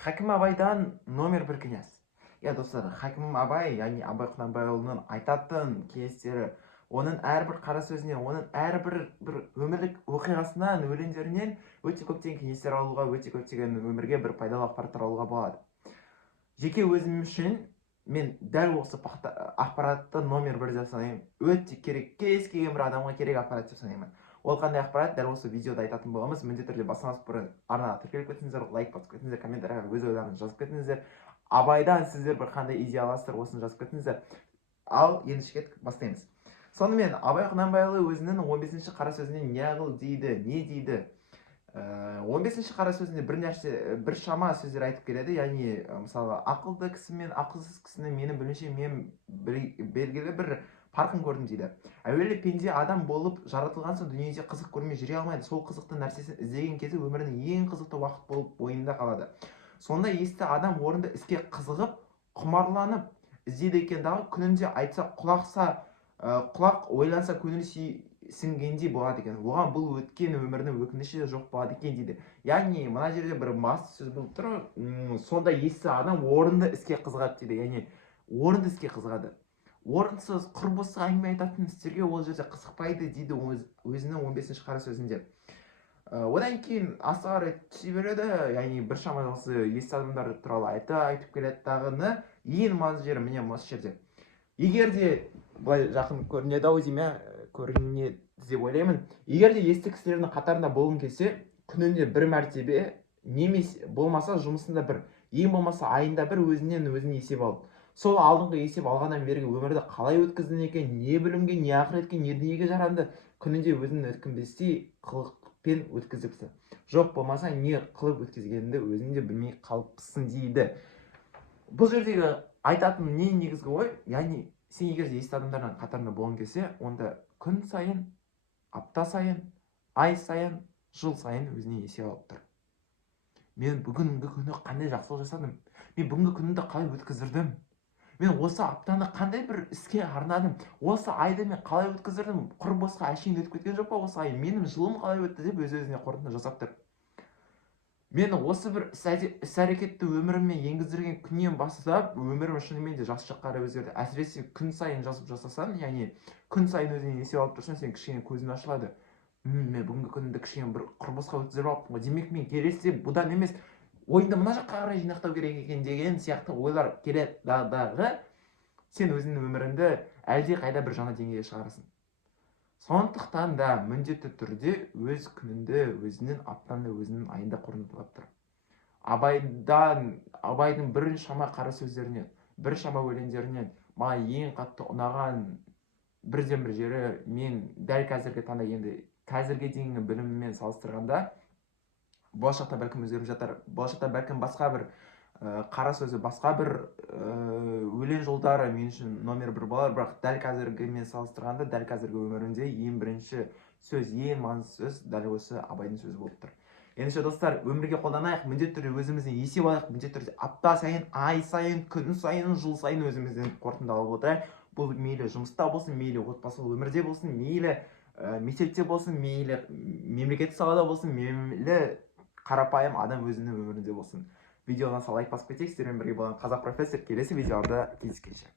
Хакім Абайдан номер бір кеңес. Достар, Хакім Абай, яғни Абай Құнанбайұлының айтатын кеңестері, оның әрбір қара сөзінен, оның әрбір бір өмірлік оқиғасынан, өлеңдерінен өте көптеген кеңестер алуға, өте көптеген өмірге бір пайдалы ақпараттар алуға болады. Жеке өзім үшін мен дәл осы ақпаратты номер бір деп санаймын. Өте керек, кез келген бір адамға керек ақпарат деп санаймын. Ол қандай ақпарат? Дәл осы видеода айтатын боламыз. Міндетті түрде басыңыз бұрын арнаға тіркеліп кетіңіздер, лайк басып кетіңіздер, комментарияға өз ойларыңызды жазып кетіңіздер. Абайдан сіздер бір қандай идея аласыздар, осыны жазып кетіңіздер. Ал енді бастаймыз. Сонымен Абай Құнанбайұлы өзінің 15-ші қара сөзіне неғыл дейді, не дейді? 15-ші қара сөзінде бір шама сөздер айтып келеді. Яғни мысалы ақылды кісі мен ақылсыз кісіні менің білуімше мен белгілі бір парқын көрдім дейді. Әуелі пенде адам болып жаратылған соң дүниеде қызық көрмей жүре алмайды. Сол қызықты нәрсесін іздеген кезде өмірінің ең қызықты уақыт болып бойында қалады. Сонда есті адам орынды іске қызығып, құмарланып іздейді екен дағы, күнінде айтса құлақ, ойланса көңіл сіңгендей болады екен. Оған бұл өткен өмірінің өкініші жоқ болады екен дейді. Яғни мына жерде бір басты сөз болып тұр. Сонда есті адам орынды іске қызығады дейді. Яғни орынды іске қызығады. Орынсыз, құрбысы әңгіме айтатын істерге ол жерде қызықпайды дейді өзінің 15-ші қара сөзінде. Одан кейін аса қарай түсе береді. Яғни біршама осы есті адамдар туралы айтып келеді дағыны. Ең маңызды жері міне осы жерде. Егер де былай жақын көрінеді-ау деймін, көрінеді деп ойлаймын. Егер де есті кісілердің қатарында болғың келсе, күнінде бір мәртебе, немесе болмаса жұмысында бір, ең болмаса айында бір өзінен есеп алып, сол алдыңғы есеп алғаннан бергі өмірді қалай өткіздің екен, не білімге, не ақыретке, не дүниеге жаранды, күнінде өзінің өткізбестей қылықпен өткізіпсі. Жоқ болмаса не қылып өткізгеніңді өзің де білмей қалыпсың дейді. Бұл жердегі айтатын не негізгі ой? Яғни сен егер де есті адамдардың қатарында болғың келсе, онда күн сайын, апта сайын, ай сайын, жыл сайын өзіне есеп алып тұр. Мен бүгінгі күні қандай жақсылық жасадым? Мен бүгінгі күнімді қалай өткіздірдім? Мен осы аптаны қандай бір іске арнадым? Осы айды мен қалай өткіздірдім? Құр босқа әшейін өтіп кеткен жоқ па осы ай? Менің жылым қалай өтті деп өз-өзіне қорытынды жасап тұр. Мен осы бір іс-әрекетті өміріме енгіздірген күннен бастап өмірім шынымен де жақсы жаққа қарай өзгерді. Әсіресе күн сайын жазып жасасаң, яғни күн сайын өзіңе есеп алып тұрсаң, сен кішкене көзің ашылады. Мен бүгінгі күнімді кішкене бір құрбысқа өткізіп алыппын ғой. Демек мен келесіде бұдан емес, ойынды мына жаққа қарай жинақтау керек екен деген сияқты ойлар келеді дағы, сен өзіңнің өміріңді әлде қайда бір жаңа деңгейге шығарасың. Сондықтан да міндетті түрде өз күнінде, өзінің аптанда, өзінің айында қорытындылап тұр. Абайдың бір шама қара сөздерінен, бір шама өлеңдерінен маған ең қатты ұнаған бірден бір жері, мен дәл қазіргі таңда енді қазірге дейінгі біліміммен салыстырғанда, болашақта бәлкім өзгеріп жатар, болашақта бәлкім басқа бір қара сөзі, басқа бір өлең жолдары мен үшін номер бір болар, бірақ дәл қазіргімен салыстырғанда, дәл қазіргі өмірінде ең бірінші сөз, ең маңызды сөз дәл осы Абайдың сөзі болып тұр. Ендеше достар, өмірге қолданайық, міндетті түрде өзімізден есеп алайық, міндетті түрде апта сайын, ай сайын, күн сайын, жыл сайын өзімізден қорытынды алып отырайық. Бұл мейлі жұмыста болсын, мейлі отбасылы өмірде болсын, мейлі мектепте болсын, мейлі мемлекеттік салада болсын, мейлі қарапайым адам өзінің өмірінде болсын. Видеодан лайк басып кетейік. Сіздермен бірге болған Қазақ профессор келесі видеода кездескенше.